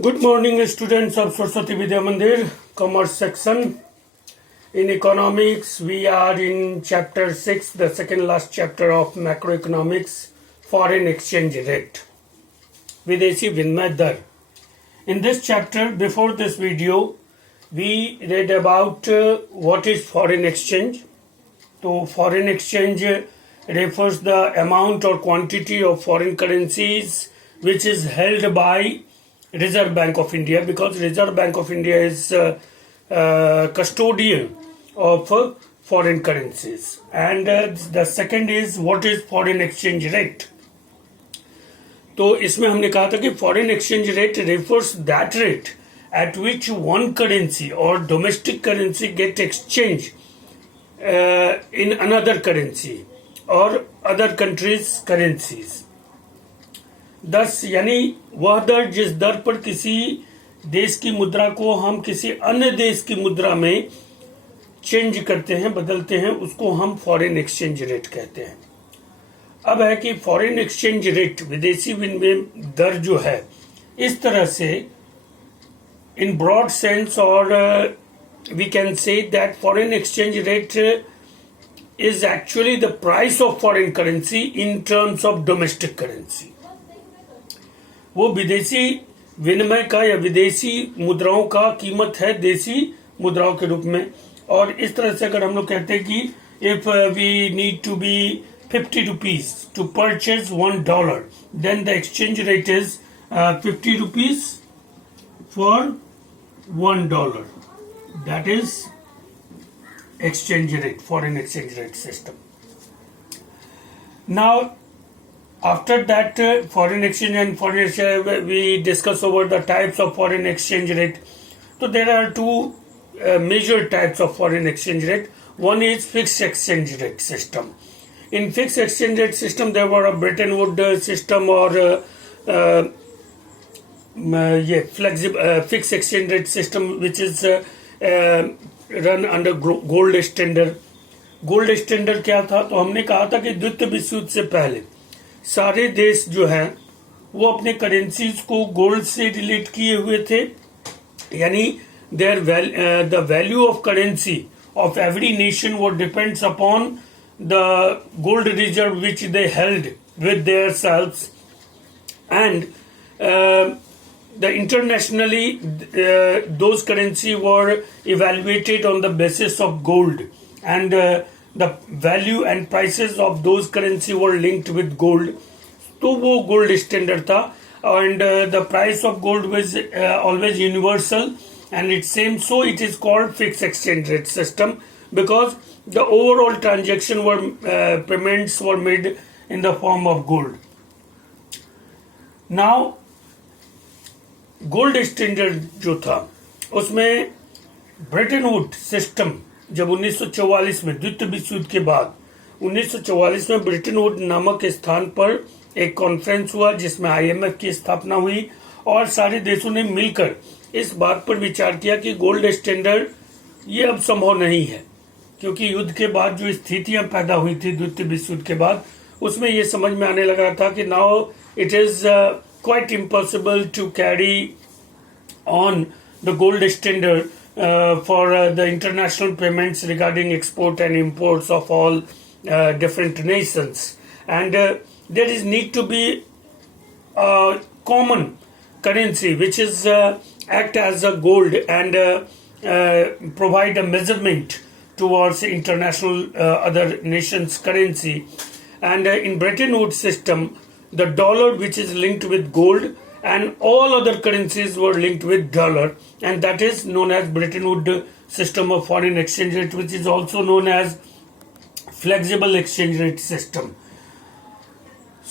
Good morning, students of Saraswati Vidya Mandir, Commerce section. In economics, we are in chapter 6, the second last chapter of macroeconomics, foreign exchange rate, Videshi Vinimay Dar. In this chapter, before this video, we read about what is foreign exchange. So, foreign exchange refers the amount or quantity of foreign currencies which is held by Reserve Bank of India, because Reserve Bank of India is custodian of foreign currencies. And the second is what is foreign exchange rate. तो इसमें हमने कहा था कि foreign exchange rate refers that rate at which one currency or domestic currency get exchanged in another currency or other countries' currencies. दस यानी वह दर जिस दर पर किसी देश की मुद्रा को हम किसी अन्य देश की मुद्रा में चेंज करते हैं, बदलते हैं, उसको हम फॉरेन एक्सचेंज रेट कहते हैं. अब है कि फॉरेन एक्सचेंज रेट, विदेशी विनिमय दर जो है, इस तरह से इन ब्रॉड सेंस, और we can say that foreign exchange rate is actually the price of foreign currency in terms of domestic currency. वो विदेशी विनिमय का या विदेशी मुद्राओं का कीमत है देशी मुद्राओं के रूप में. और इस तरह से अगर हम लोग कहते हैं कि if we need to be 50 rupees to purchase $1, then the exchange rate is 50 rupees for $1. That is exchange rate, foreign exchange rate system. Now, after that foreign exchange and foreign exchange, we discuss over the types of foreign exchange rate. So there are two major types of foreign exchange rate. One is fixed exchange rate system. In fixed exchange rate system, there were a Bretton Woods system or flexible fixed exchange rate system, which is run under gold standard. Gold standard क्या था? तो हमने कहा था कि द्वितीय विश्व युद्ध से पहले सारे देश जो हैं वो अपने करेंसीज को गोल्ड से रिलेट किए हुए थे. यानी the value of currency of every nation वो depends upon the gold reserve which they held with themselves, and the internationally those currency were evaluated on the basis of gold, and the value and prices of those currency were linked with gold. तो वो gold standard था, and the price of gold was always universal and it's same, so it is called fixed exchange rate system, because the overall transaction were payments were made in the form of gold. Now, gold standard जो था उसमें Brayton would system, जब 1944 में द्वितीय विश्व युद्ध के बाद 1944 में ब्रेटन वुड नामक स्थान पर एक कॉन्फ्रेंस हुआ जिसमें IMF की स्थापना हुई, और सारे देशों ने मिलकर इस बात पर विचार किया कि गोल्ड स्टैंडर्ड ये अब संभव नहीं है, क्योंकि युद्ध के बाद जो स्थितियां पैदा हुई थी द्वितीय विश्व युद्ध के बाद, उसमें ये समझ में आने लगा था कि now it is quite impossible to carry on the gold standard for the international payments regarding export and imports of all different nations, and there is need to be common currency which is act as a gold and provide a measurement towards international other nations currency. And in Bretton Woods system, the dollar which is linked with gold and all other currencies were linked with dollar, and that is known as Bretton Woods system of foreign exchange rate, which is also known as flexible exchange rate system.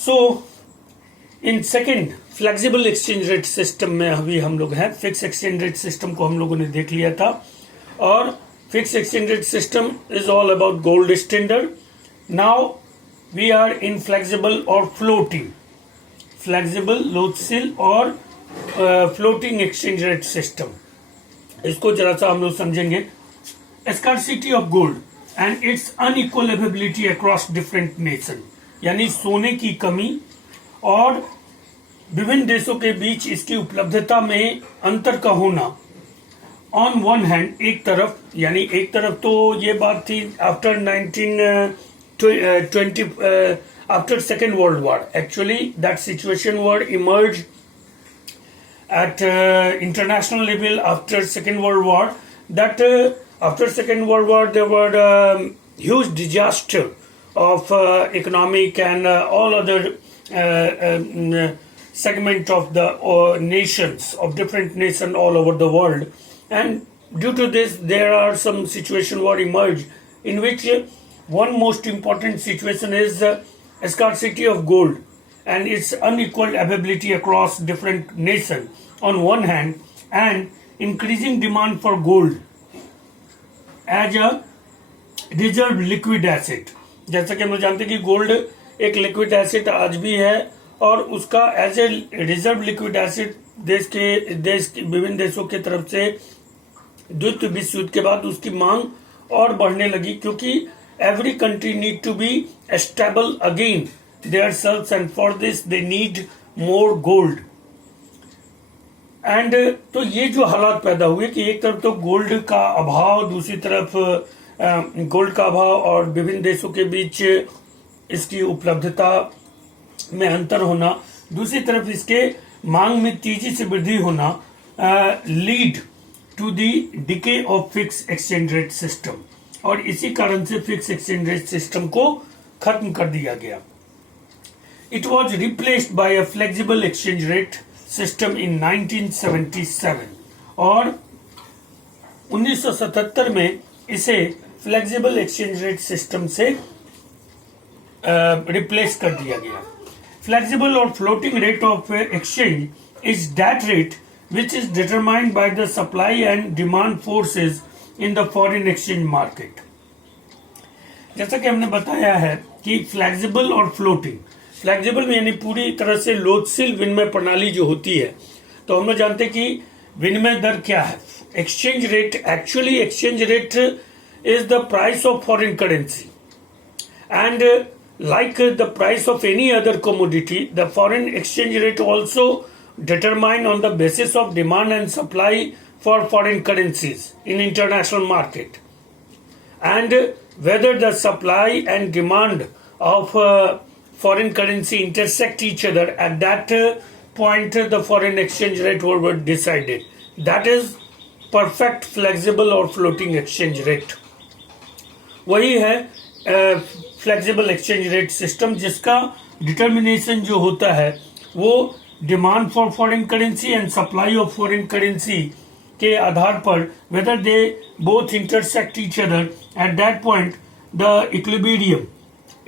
So in second flexible exchange rate system में अभी हम लोग हैं. fixed exchange rate system को हम लोगों ने देख लिया था, और fixed exchange rate system is all about gold standard. Now we are in flexible or floating, flexible, लोचशील और floating exchange rate system. इसको जरा सा हम लोग समझेंगे. Scarcity of gold and its unequal availability across different nations, यानी सोने की कमी और विभिन्न देशों के बीच इसकी उपलब्धता में अंतर का होना। ऑन वन हैंड, एक तरफ तो ये बात थी after 1920, after Second World War. Actually, that situation were emerged at international level after Second World War. That after Second World War, there were huge disaster of economic and all other segment of the nations, of different nations all over the world. And due to this, there are some situations were emerged in which one most important situation is scarcity of gold and its unequal availability across different nations on one hand, and increasing demand for gold as a reserve liquid asset. जैसा कि हम लोग जानते हैं कि gold एक liquid acid आज भी है और उसका as a reserve liquid acid देश के विभिन्न देशों की तरफ से द्वितीय विश्व युद्ध के बाद उसकी मांग और बढ़ने लगी, क्योंकि every country need to be stable again themselves, and for this they need more gold. And तो ये जो हालात पैदा हुए कि एक तरफ तो गोल्ड का अभाव, दूसरी तरफ गोल्ड का अभाव और विभिन्न देशों के बीच इसकी उपलब्धता में अंतर होना, दूसरी तरफ इसके मांग में तेजी से वृद्धि होना, lead to the decay of fix exchange rate system, और इसी कारण से फिक्स एक्सचेंज रेट सिस्टम को खत्म कर दिया गया. It was replaced by a flexible exchange rate system in 1977, और 1977 में इसे फ्लेक्सिबल एक्सचेंज रेट सिस्टम से रिप्लेस कर दिया गया. फ्लेक्सिबल और floating rate of exchange is that rate which is determined by the supply and demand forces in the foreign exchange market. जैसा कि हमने बताया है कि फ्लेक्सिबल और फ्लोटिंग, फ्लेक्सिबल में यानी पूरी तरह से लोचशील विनिमय प्रणाली जो होती है, तो हम लोग जानते हैं कि विनिमय दर क्या है. Exchange rate, actually exchange rate is the price of foreign currency, and like the price of any other commodity, the foreign exchange rate also determined on the basis of demand and supply for foreign currencies in international market, and whether the supply and demand of foreign currency intersect each other, at that point the foreign exchange rate were decided. That is perfect flexible or floating exchange rate. वही है flexible exchange rate system, जिसका determination जो होता है वो demand for foreign currency and supply of foreign currency के आधार पर, whether they both intersect each other, at that point the equilibrium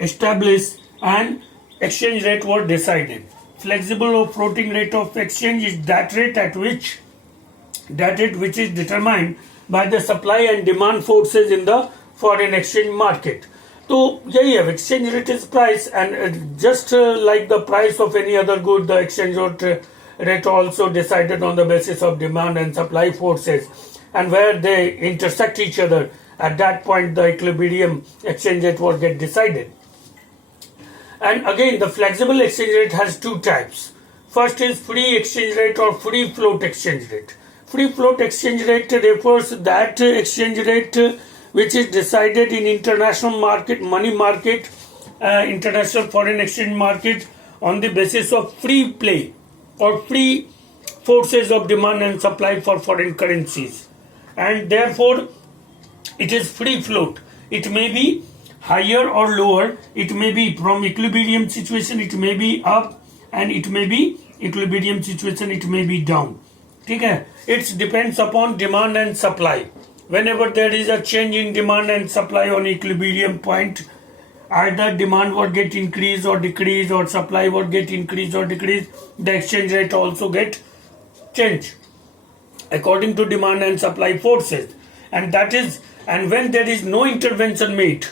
establish and exchange rate were decided. Flexible और floating rate of exchange is that rate which is determined by the supply and demand forces in the foreign exchange market. तो यही है, exchange rate is price, and just like the price of any other good, the exchange rate also decided on the basis of demand and supply forces, and where they intersect each other, at that point the equilibrium exchange rate was get decided. And again the flexible exchange rate has two types. First is free exchange rate और free float exchange rate. Free float exchange rate refers that exchange rate which is decided in international market, money market, international foreign exchange market on the basis of free play or free forces of demand and supply for foreign currencies, and therefore it is free float. It may be higher or lower, it may be from equilibrium situation, it may be up, and it may be equilibrium situation, it may be down. ठीक है, it's depends upon demand and supply. whenever there is a change in demand and supply on equilibrium point, either demand would get increase or decrease, or supply would get increase or decrease, the exchange rate also get change according to demand and supply forces. And when there is no intervention made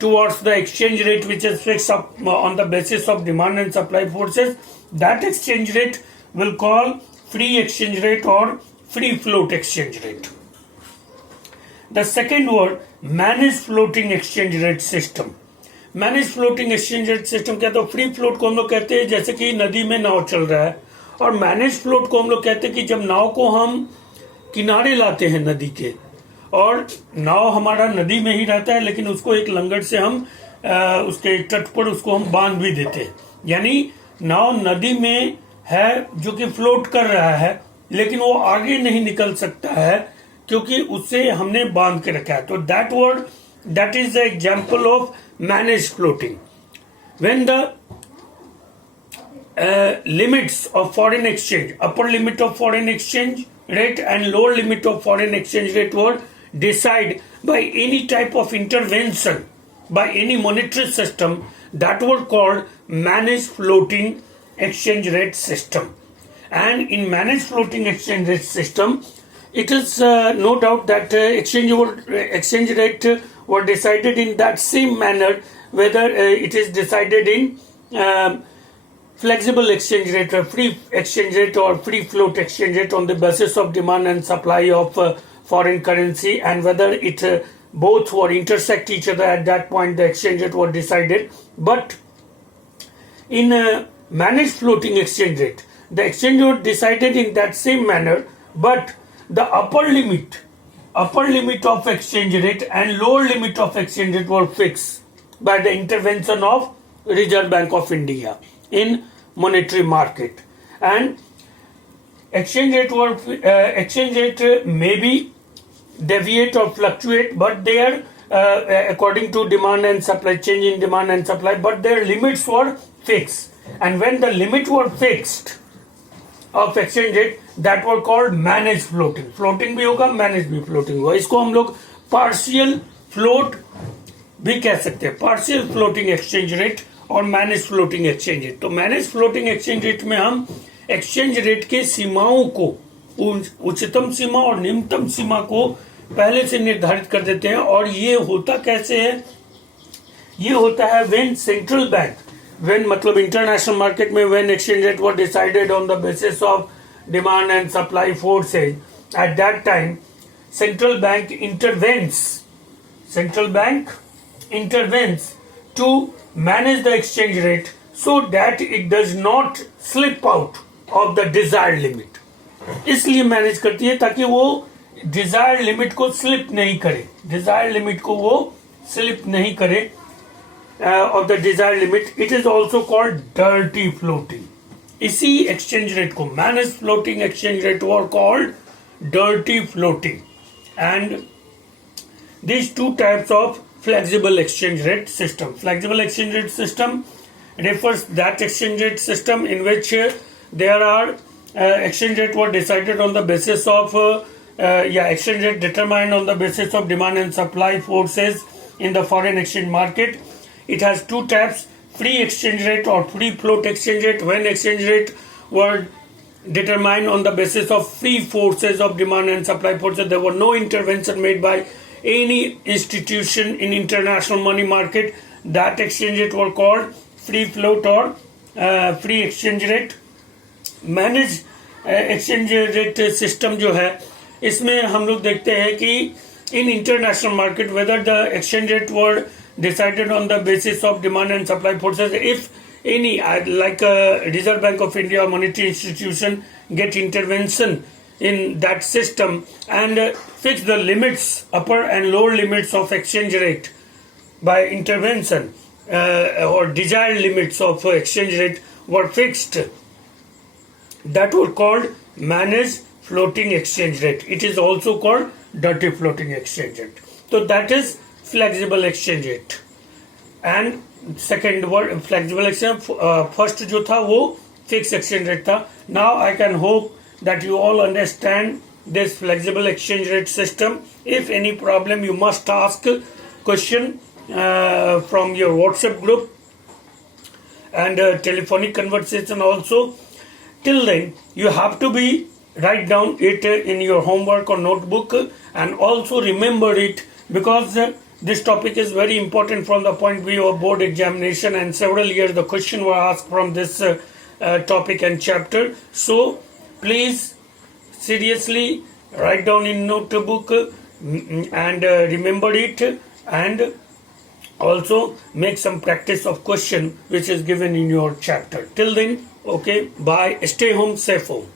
towards the exchange rate which is fixed up on the basis of demand and supply forces, that exchange rate will call free exchange rate or free float exchange rate. The second word, managed floating exchange rate system. Manage floating exchange rate system क्या, तो free float को हम लोग कहते हैं जैसे कि नदी में नाव चल रहा है, और मैनेज फ्लोट को हम लोग कहते हैं कि जब नाव को हम किनारे लाते हैं नदी के, और नाव हमारा नदी में ही रहता है लेकिन उसको एक लंगर से हम उसके तट पर उसको हम बांध भी देते हैं, यानी नाव नदी में है जो कि फ्लोट कर रहा है लेकिन वो आगे नहीं निकल सकता है क्योंकि उससे हमने बांध के रखा है। तो that is the example of manage floating. When the limits of foreign exchange, upper limit of foreign exchange rate and lower limit of foreign exchange rate were decided by any type of intervention by any monetary system, that were called managed floating exchange rate system. And in managed floating exchange rate system, it is no doubt that exchange rate were decided in that same manner, whether it is decided in flexible exchange rate or free exchange rate or free float exchange rate on the basis of demand and supply of foreign currency, and whether it both were intersect each other at that point the exchange rate were decided. But in managed floating exchange rate, the exchange rate decided in that same manner, but the upper limit of exchange rate and lower limit of exchange rate were fixed by the intervention of Reserve Bank of India in monetary market. And exchange rate may be deviate or fluctuate, but they are according to demand and supply, change in demand and supply, but their limits were fixed. And when the limit were fixed of exchange rate, that were called managed floating. Floating भी होगा, managed भी floating होगा. इसको हम लोग partial float भी कह सकते हैं, partial floating exchange rate और मैनेज फ्लोटिंग एक्सचेंज रेट। तो मैनेज फ्लोटिंग एक्सचेंज रेट में हम एक्सचेंज रेट के सीमाओं को, उच्चतम सीमा और निम्नतम सीमा को पहले से निर्धारित कर देते हैं। और ये होता कैसे है, ये होता है व्हेन सेंट्रल बैंक, व्हेन मतलब इंटरनेशनल मार्केट में when exchange rate were decided on the basis of demand and supply forces, at that time central bank intervenes to manage the exchange rate so that it does not slip out of the desired limit. इसलिए manage करती है ताकि वो desired limit को slip नहीं करे, of the desired limit. It is also called dirty floating. इसी exchange rate को, manage floating exchange rate were called dirty floating. And these two types of flexible exchange rate system. Flexible exchange rate system refers that exchange rate system in which there are exchange rate were decided on the basis of exchange rate determined on the basis of demand and supply forces in the foreign exchange market. It has two types: free exchange rate or free float exchange rate. When exchange rate were determined on the basis of free forces of demand and supply forces, there were no intervention made by any institution in international money market. That exchange rate were called free float or free exchange rate. Manage exchange rate system जो है, इसमें हम लोग देखते हैं कि in international market whether the exchange rate were decided on the basis of demand and supply forces, if any like Reserve Bank of India monetary institution get intervention in that system and fix the limits, upper and lower limits of exchange rate by intervention, or desired limits of exchange rate were fixed, that were called managed floating exchange rate. It is also called dirty floating exchange rate. So that is flexible exchange rate. And second word flexible exchange, first जो था वो fixed exchange rate था. Now I can hope that you all understand this flexible exchange rate system. If any problem, you must ask question from your WhatsApp group and telephonic conversation also. Till then, you have to be write down it in your homework or notebook, and also remember it, because this topic is very important from the point of view of board examination, and several years the question were asked from this topic and chapter. So please seriously write down in notebook and remember it, and Also make some practice of question which is given in your chapter. Till then, okay, bye, stay home, safe home.